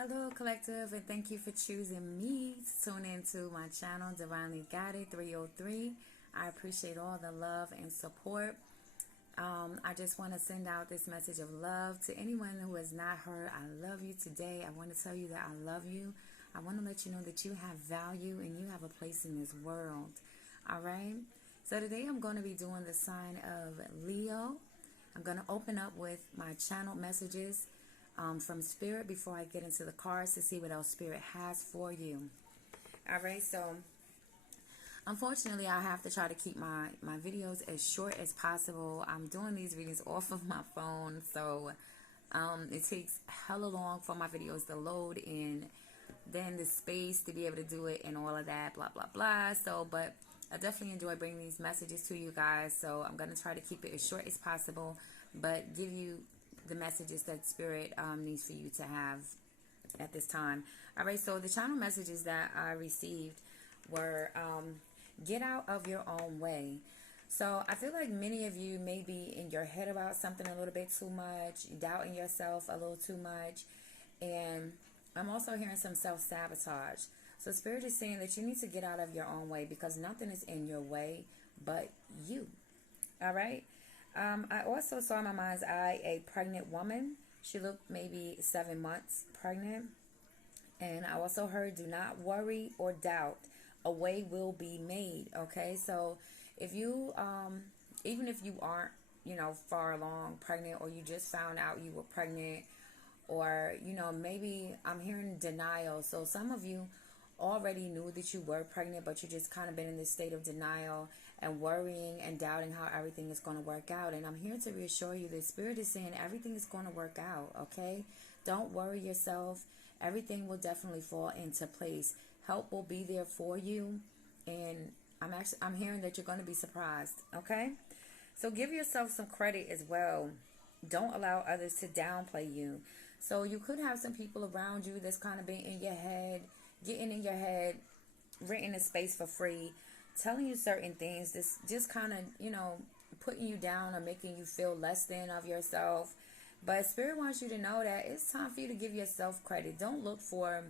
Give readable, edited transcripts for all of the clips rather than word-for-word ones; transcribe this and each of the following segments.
Hello, collective, and thank you for choosing me to tune into my channel, Divinely Guided 303. I appreciate all the love and support. I just want to send out this message of love to anyone who has not heard. I love you today. I want to tell you that I love you. I want to let you know that you have value and you have a place in this world. All right. So today I'm going to be doing the sign of Leo. I'm going to open up with my channel messages from Spirit before I get into the cards to see what else Spirit has for you. All right, so unfortunately, I have to try to keep my videos as short as possible. I'm doing these readings off of my phone, so it takes hella long for my videos to load and then the space to be able to do it and all of that, blah, blah, blah. So, but I definitely enjoy bringing these messages to you guys, so I'm going to try to keep it as short as possible, but give you the messages that Spirit needs for you to have at this time. All right, so the channel messages that I received were get out of your own way. So I feel like many of you may be in your head about something a little bit too much, doubting yourself a little too much, and I'm also hearing some self-sabotage. So Spirit is saying that you need to get out of your own way because nothing is in your way but you. All right. I also saw in my mind's eye a pregnant woman. She looked maybe 7 months pregnant. And I also heard, do not worry or doubt. A way will be made. Okay. So if you, even if you aren't, far along pregnant, or you just found out you were pregnant, or, maybe I'm hearing denial. So some of you already knew that you were pregnant, but you just kind of been in this state of denial and worrying and doubting how everything is going to work out. And I'm here to reassure you that Spirit is saying everything is going to work out, okay? Don't worry yourself. Everything will definitely fall into place. Help will be there for you. And I'm hearing that you're going to be surprised, okay? So give yourself some credit as well. Don't allow others to downplay you. So you could have some people around you that's kind of been in your head, getting in your head, renting a space for free, telling you certain things, this just kind of, putting you down or making you feel less than of yourself. But Spirit wants you to know that it's time for you to give yourself credit. Don't look for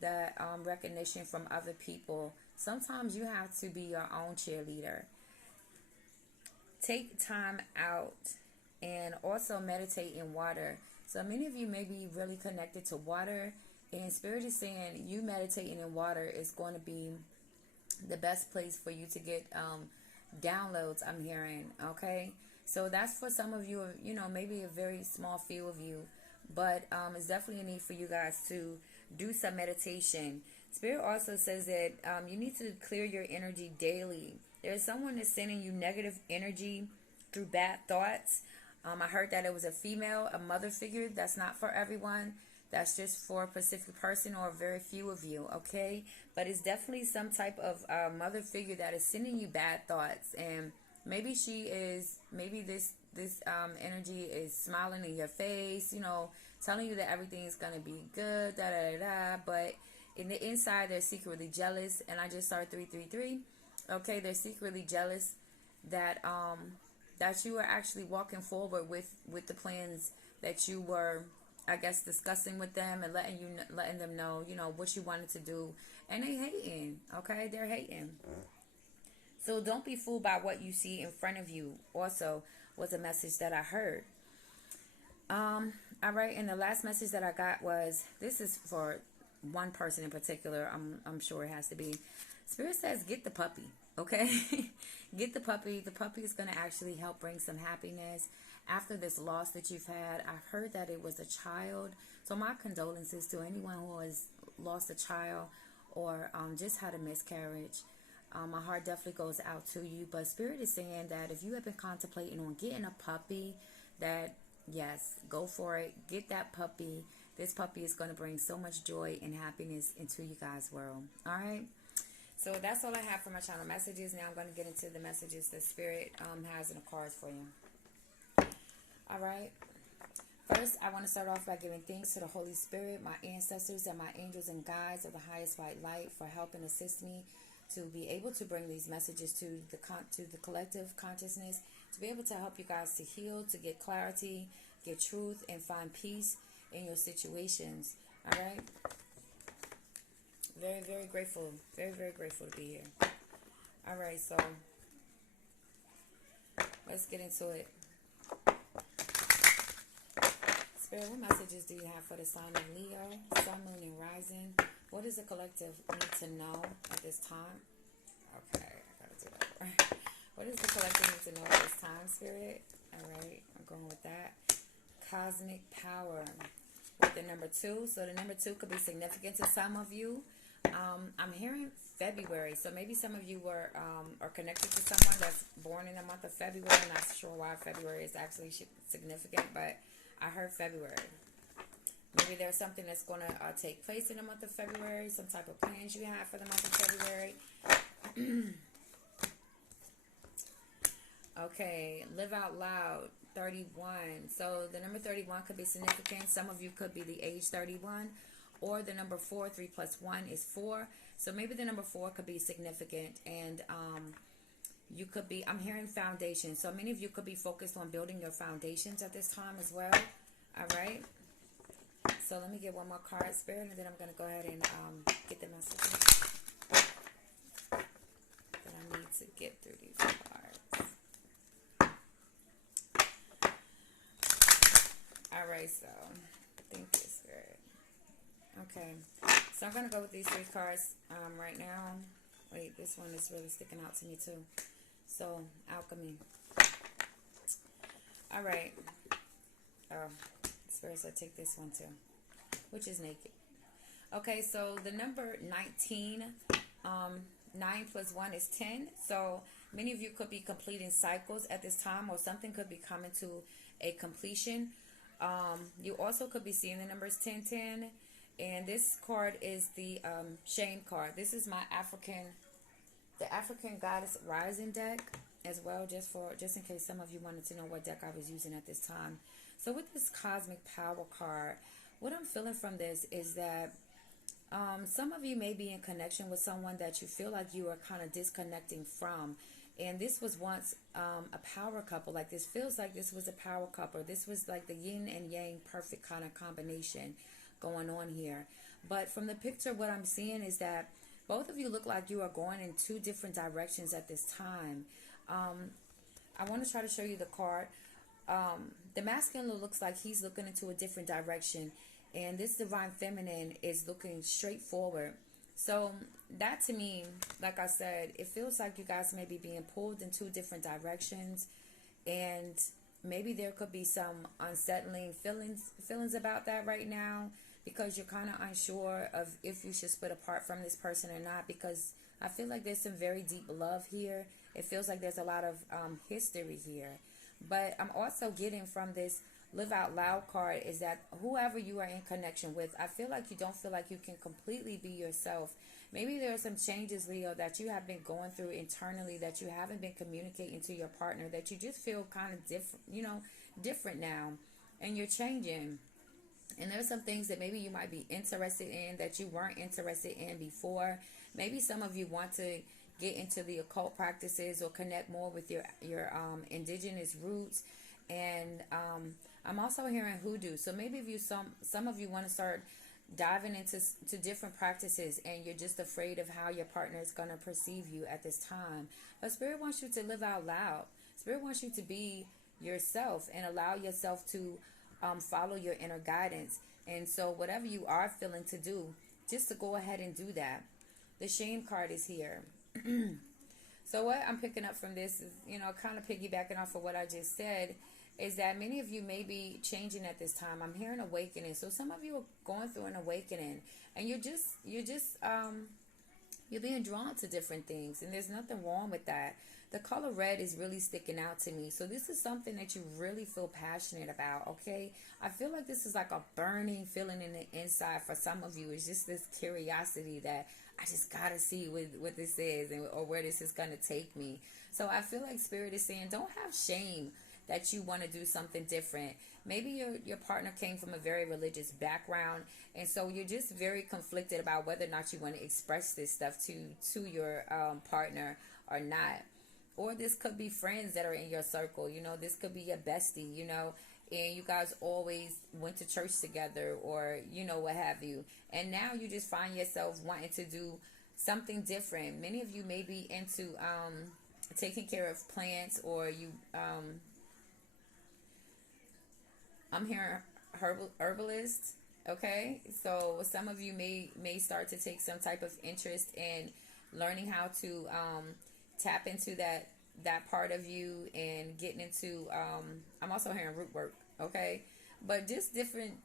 the recognition from other people. Sometimes you have to be your own cheerleader. Take time out and also meditate in water. So many of you may be really connected to water, and Spirit is saying you meditating in water is going to be the best place for you to get downloads, I'm hearing, okay? So that's for some of you, maybe a very small few of you, but it's definitely a need for you guys to do some meditation. Spirit also says that you need to clear your energy daily. There's someone that's sending you negative energy through bad thoughts. I heard that it was a female, a mother figure. That's not for everyone. That's just for a specific person or very few of you, okay? But it's definitely some type of mother figure that is sending you bad thoughts. And maybe maybe this energy is smiling in your face, telling you that everything is going to be good, da da da da. But in the inside, they're secretly jealous. And I just saw 333. Okay, they're secretly jealous that that you are actually walking forward with the plans that you were, I guess, discussing with them and letting them know, what you wanted to do. And they hating, okay? They're hating. So don't be fooled by what you see in front of you. Also was a message that I heard. All right, and the last message that I got was, this is for one person in particular. I'm sure it has to be. Spirit says, get the puppy, okay? Get the puppy. The puppy is going to actually help bring some happiness after this loss that you've had. I've heard that it was a child. So my condolences to anyone who has lost a child or just had a miscarriage. My heart definitely goes out to you. But Spirit is saying that if you have been contemplating on getting a puppy, that yes, go for it. Get that puppy. This puppy is going to bring so much joy and happiness into you guys' world. All right. So that's all I have for my channel messages. Now I'm going to get into the messages that Spirit has in the cards for you. All right. First, I want to start off by giving thanks to the Holy Spirit, my ancestors, and my angels and guides of the highest white light for helping assist me to be able to bring these messages to the collective consciousness, to be able to help you guys to heal, to get clarity, get truth, and find peace in your situations. All right. Very, very grateful. Very, very grateful to be here. All right, so let's get into it. Spirit, what messages do you have for the sign of Leo, Sun, Moon, and Rising? What does the collective need to know at this time? Okay, I gotta do that. What does the collective need to know at this time, Spirit? All right, I'm going with that. Cosmic power with the number 2. So the number 2 could be significant to some of you. I'm hearing February, so maybe some of you are connected to someone that's born in the month of February. I'm not sure why February is actually significant, but I heard February. Maybe there's something that's going to take place in the month of February, some type of plans you have for the month of February. Okay, live out loud, 31. So the number 31 could be significant. Some of you could be the age 31. Or the number 4, 3 plus 1 is 4. So maybe the number 4 could be significant. And you could be, I'm hearing foundation. So many of you could be focused on building your foundations at this time as well. All right. So let me get one more card, Spirit, and then I'm going to go ahead and get the messages that I need to get through these cards. All right, so thank you, Spirit. Okay, so I'm going to go with these 3 cards right now. Wait, this one is really sticking out to me too. So, alchemy. All right. Spirit said take this one too, which is naked. Okay, so the number 19, 9 plus 1 is 10. So many of you could be completing cycles at this time, or something could be coming to a completion. You also could be seeing the numbers 10, 10. And this card is the Shame card. This is my the African Goddess Rising deck as well, just in case some of you wanted to know what deck I was using at this time. So with this Cosmic Power card, what I'm feeling from this is that some of you may be in connection with someone that you feel like you are kind of disconnecting from. And this was once a power couple. Like, this feels like this was a power couple. This was like the yin and yang perfect kind of combination going on here. But from the picture, what I'm seeing is that both of you look like you are going in 2 different directions at this time. I want to try to show you the card. The masculine looks like he's looking into a different direction, and this divine feminine is looking straight forward. So that, to me, like I said, it feels like you guys may be being pulled in 2 different directions, and maybe there could be some unsettling feelings about that right now, because you're kind of unsure of if you should split apart from this person or not, because I feel like there's some very deep love here. It feels like there's a lot of history here. But I'm also getting from this Live Out Loud card is that whoever you are in connection with, I feel like you don't feel like you can completely be yourself. Maybe there are some changes, Leo, that you have been going through internally, that you haven't been communicating to your partner, that you just feel kind of different now, and you're changing. And there's some things that maybe you might be interested in that you weren't interested in before. Maybe some of you want to get into the occult practices or connect more with your indigenous roots. And I'm also hearing hoodoo. So maybe if you some of you want to start diving into different practices, and you're just afraid of how your partner is going to perceive you at this time. But Spirit wants you to live out loud. Spirit wants you to be yourself and allow yourself to follow your inner guidance. And so whatever you are feeling to do, just to go ahead and do that. The Shame card is here. So what I'm picking up from this is, kind of piggybacking off of what I just said, is that many of you may be changing at this time. I'm hearing awakening. So some of you are going through an awakening, and you're being drawn to different things, and there's nothing wrong with that. The color red is really sticking out to me. So this is something that you really feel passionate about, okay? I feel like this is like a burning feeling in the inside for some of you. It's just this curiosity that I just got to see what this is, or where this is going to take me. So I feel like Spirit is saying, don't have shame that you want to do something different. Maybe your partner came from a very religious background, and so you're just very conflicted about whether or not you want to express this stuff to your partner or not. Or this could be friends that are in your circle. This could be your bestie, and you guys always went to church together, or what have you, and now you just find yourself wanting to do something different. Many of you may be into taking care of plants, or you I'm hearing herbalist. Okay, so some of you may start to take some type of interest in learning how to tap into that part of you, and getting into I'm also hearing root work. Okay, but just different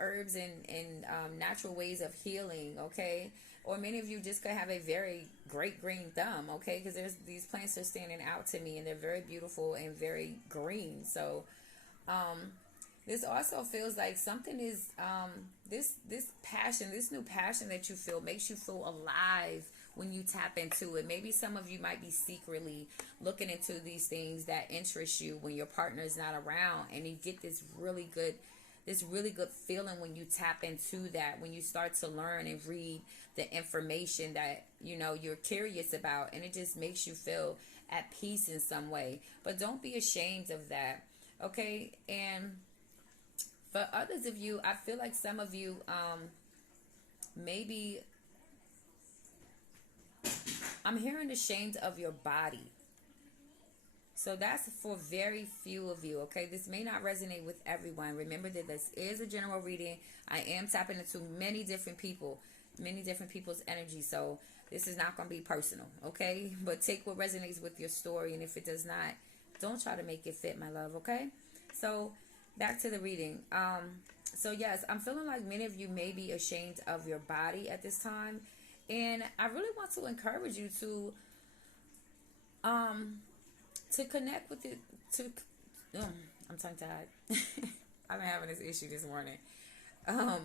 herbs and natural ways of healing. Okay, or many of you just could have a very great green thumb. Okay, because there's these plants are standing out to me, and they're very beautiful and very green. So um this also feels like something is this passion, this new passion that you feel makes you feel alive when you tap into it. Maybe some of you might be secretly looking into these things that interest you when your partner is not around, and you get this really good feeling when you tap into that, when you start to learn and read the information that you're curious about, and it just makes you feel at peace in some way. But don't be ashamed of that. Okay, and for others of you, I feel like some of you maybe I'm hearing ashamed of your body. So that's for very few of you. Okay, this may not resonate with everyone. Remember that this is a general reading. I am tapping into many different people, many different people's energy. So this is not going to be personal. Okay, but take what resonates with your story, and if it does not, don't try to make it fit, my love. Okay, so back to the reading. So yes, I'm feeling like many of you may be ashamed of your body at this time, and I really want to encourage you um to connect with it. I'm tongue tied. I've been having this issue this morning. Um,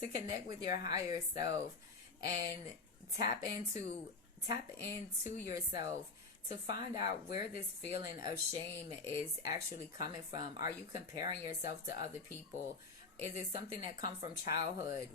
to connect with your higher self, and tap into tap into yourself to find out where this feeling of shame is actually coming from. Are you comparing yourself to other people? Is it something that come from childhood?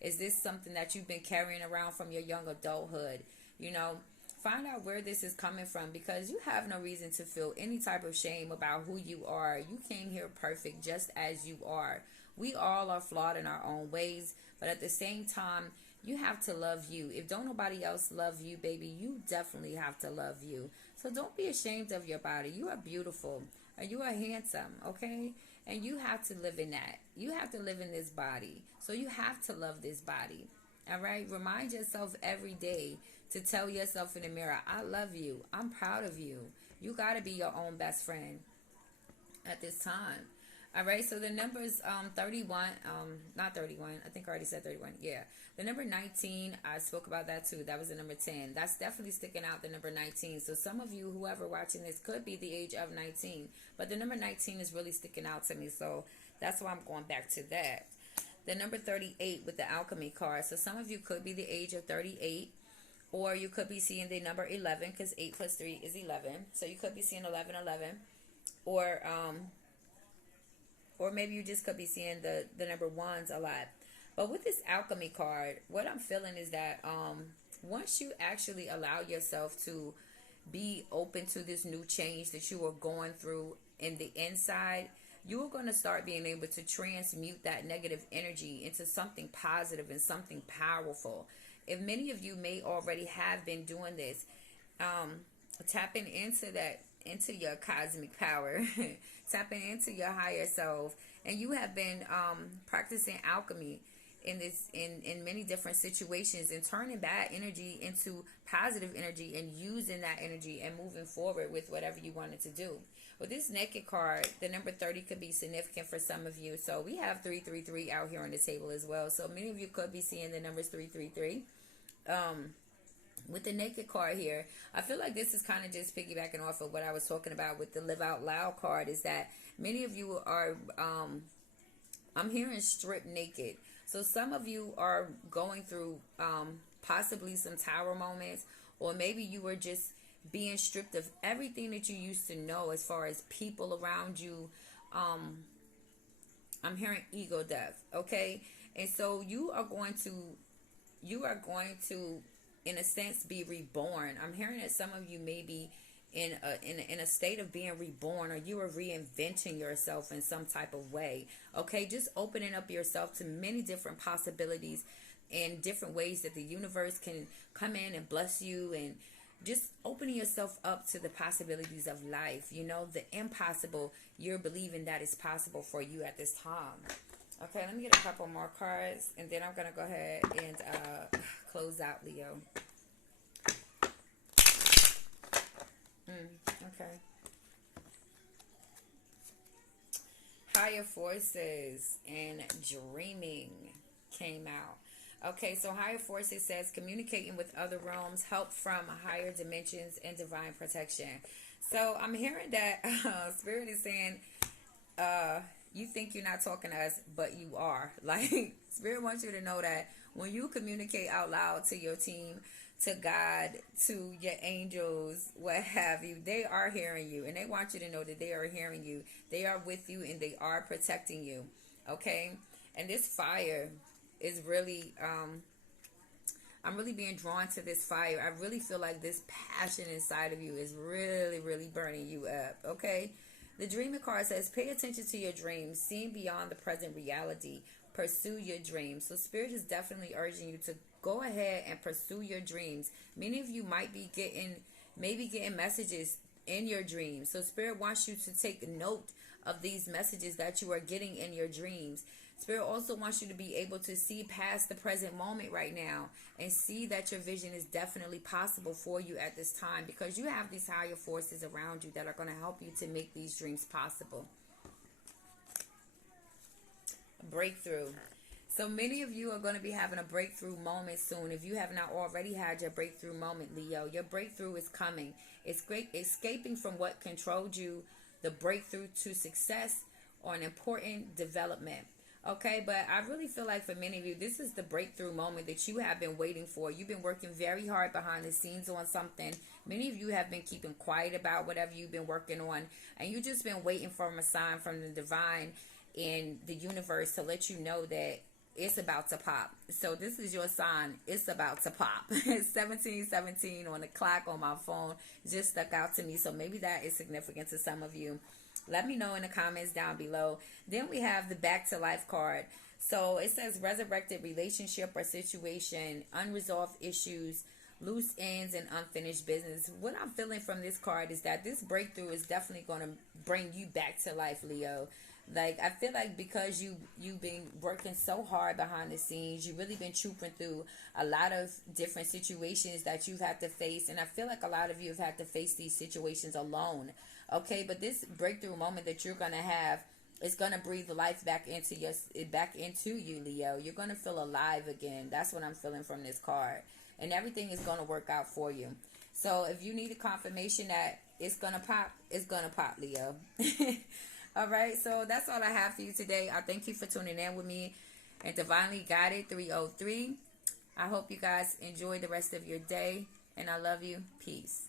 Is this something that you've been carrying around from your young adulthood? You know, find out where this is coming from, because you have no reason to feel any type of shame about who you are. You came here perfect just as you are. We all are flawed in our own ways, but at the same time, you have to love you. If don't nobody else love you, baby, you definitely have to love you. So don't be ashamed of your body. You are beautiful, and you are handsome, okay? And you have to live in that. You have to live in this body. So you have to love this body. All right? Remind yourself every day to tell yourself in the mirror, I love you. I'm proud of you. You got to be your own best friend at this time. All right, so the numbers 31, not 31, I think I already said 31. Yeah, the number 19, I spoke about that too. That was the number 10. That's definitely sticking out, the number 19. So some of you, whoever watching this, could be the age of 19, but the number 19 is really sticking out to me. So that's why I'm going back to that. The number 38 with the alchemy card. So some of you could be the age of 38, or you could be seeing the number 11, because 8 plus 3 is 11. So you could be seeing 11, 11, or maybe you just could be seeing the number ones a lot. But with this alchemy card, what I'm feeling is that once you actually allow yourself to be open to this new change that you are going through in the inside, you are going to start being able to transmute that negative energy into something positive and something powerful. If many of you may already have been doing this, tapping into that, into your cosmic power, tapping into your higher self, and you have been practicing alchemy in many different situations, and turning bad energy into positive energy, and using that energy and moving forward with whatever you wanted to do. With this naked card, the number 30 could be significant for some of you. So we have 333 out here on the table as well. So many of you could be seeing the numbers 333. With the naked card here, I feel like this is kind of just piggybacking off of what I was talking about with the live out loud card, is that many of you are, I'm hearing stripped naked. So some of you are going through possibly some tower moments, or maybe you were just being stripped of everything that you used to know as far as people around you. I'm hearing ego death, okay? And so you are going to, in a sense, be reborn. I'm hearing that some of you may be in a state of being reborn, or you are reinventing yourself in some type of way. Okay, just opening up yourself to many different possibilities and different ways that the universe can come in and bless you, and just opening yourself up to the possibilities of life. You know, the impossible, you're believing that is possible for you at this time. Okay, let me get a couple more cards, and then I'm gonna go ahead and close out, Leo. Okay. Higher forces and dreaming came out. Okay, so higher forces says communicating with other realms, help from higher dimensions, and divine protection. So I'm hearing that Spirit is saying, you think you're not talking to us, but you are. Like, Spirit wants you to know that when you communicate out loud to your team, to God, to your angels, what have you, they are hearing you, and they want you to know that they are hearing you. They are with you, and they are protecting you. Okay, and this fire is really, I'm really being drawn to this fire. I really feel like this passion inside of you is really, really burning you up. Okay, the dreaming card says, pay attention to your dreams, seeing beyond the present reality. Pursue your dreams. So Spirit is definitely urging you to go ahead and pursue your dreams. Many of you might be getting messages in your dreams. So Spirit wants you to take note of these messages that you are getting in your dreams. Spirit also wants you to be able to see past the present moment right now and see that your vision is definitely possible for you at this time, because you have these higher forces around you that are going to help you to make these dreams possible. Breakthrough. So many of you are going to be having a breakthrough moment soon. If you have not already had your breakthrough moment, Leo, your breakthrough is coming. It's great, escaping from what controlled you, the breakthrough to success or an important development. Okay, but I really feel like for many of you, this is the breakthrough moment that you have been waiting for. You've been working very hard behind the scenes on something. Many of you have been keeping quiet about whatever you've been working on, and you've just been waiting for a sign from the divine in the universe to let you know that it's about to pop. So this is your sign. It's about to pop. 1717 on the clock on my phone just stuck out to me. So maybe that is significant to some of you. Let me know in the comments down below. Then we have the back to life card. So it says resurrected relationship or situation, unresolved issues, loose ends, and unfinished business. What I'm feeling from this card is that this breakthrough is definitely going to bring you back to life, Leo. Like, I feel like because you've been working so hard behind the scenes, you've really been trooping through a lot of different situations that you've had to face, and I feel like a lot of you have had to face these situations alone. Okay, but this breakthrough moment that you're gonna have is gonna breathe life back into you, Leo. You're gonna feel alive again. That's what I'm feeling from this card, and everything is gonna work out for you. So if you need a confirmation that it's gonna pop, Leo. All right, so that's all I have for you today. I thank you for tuning in with me and Divinely Guided 303. I hope you guys enjoy the rest of your day, and I love you. Peace.